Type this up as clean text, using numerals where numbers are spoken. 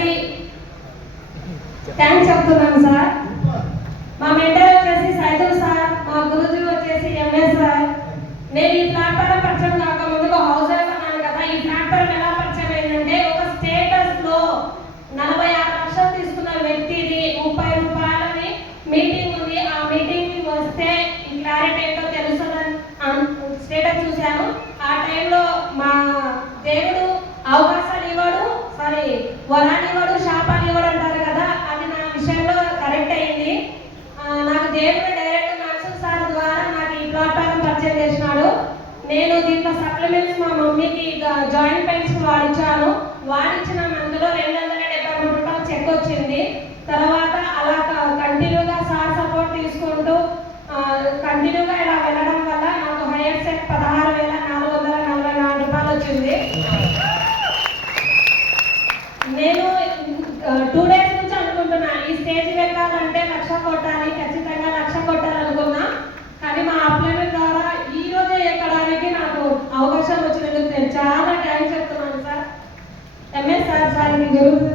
అందరి థ్యాంక్స్ చెప్తున్నాను సార్. మా మెంటర్ వచ్చేసి సైదుల్ సార్, మా గురుజీ వచ్చేసి ఎంఎస్ సార్. నేను ఈ ప్లాట్ఫారం పరిచయం కాకముందుకు హౌస్ వైఫ్ అన్నాను కదా. ఈ ప్లాట్ఫారం ఎలా పరిచయం అయిందంటే, ఒక స్టేటస్ లో 46 లక్షలు తీసుకున్న వ్యక్తిది 30 రూపాయలని మీటింగ్ ఉంది. ఆ మీటింగ్ కి వస్తే ఈ క్లారిటీ ఏంటో తెలుస్తుందని స్టేటస్ చూశాను. ఆ టైంలో మా దేవుడు అవకాశాలు ఇవ్వడు, వరాన్ని ఇవ్వడు, శాపాన్ని ఇవ్వడు అంటారు కదా. అది నా విషయంలో కరెక్ట్ అయింది. నాకు దేవుడు డైరెక్ట్ నర్సింగ్ సార్ ద్వారా నాకు ఈ ప్లాట్ఫారం పరిచయం చేసినాడు. నేను దీంట్లో సప్లిమెంట్స్ మా మమ్మీకి జాయింట్ పెయిన్స్ వాడించాను. వాడించిన మందులో 273 రూపాయలు చెక్ వచ్చింది. తర్వాత అలా కంటిన్యూగా సార్ సపోర్ట్ తీసుకుంటూ కంటిన్యూగా ఇలా వెళ్ళడం వల్ల నాకు హైయర్ సెట్ 16,444 రూపాయలు వచ్చింది. నేను 2 డేస్ నుంచి అనుకుంటున్నా ఈ స్టేజ్ ఎక్కాలంటే 1,00,000 కొట్టాలి, ఖచ్చితంగా 1,00,000 కొట్టాలనుకున్నా. కానీ మా అప్లైమెంట్ ద్వారా ఈ రోజే ఎక్కడానికి నాకు అవకాశం వచ్చినందుకు నేను చాలా థ్యాంక్స్ చెప్తున్నాను సార్. ఎంఎస్ సార్, గురువు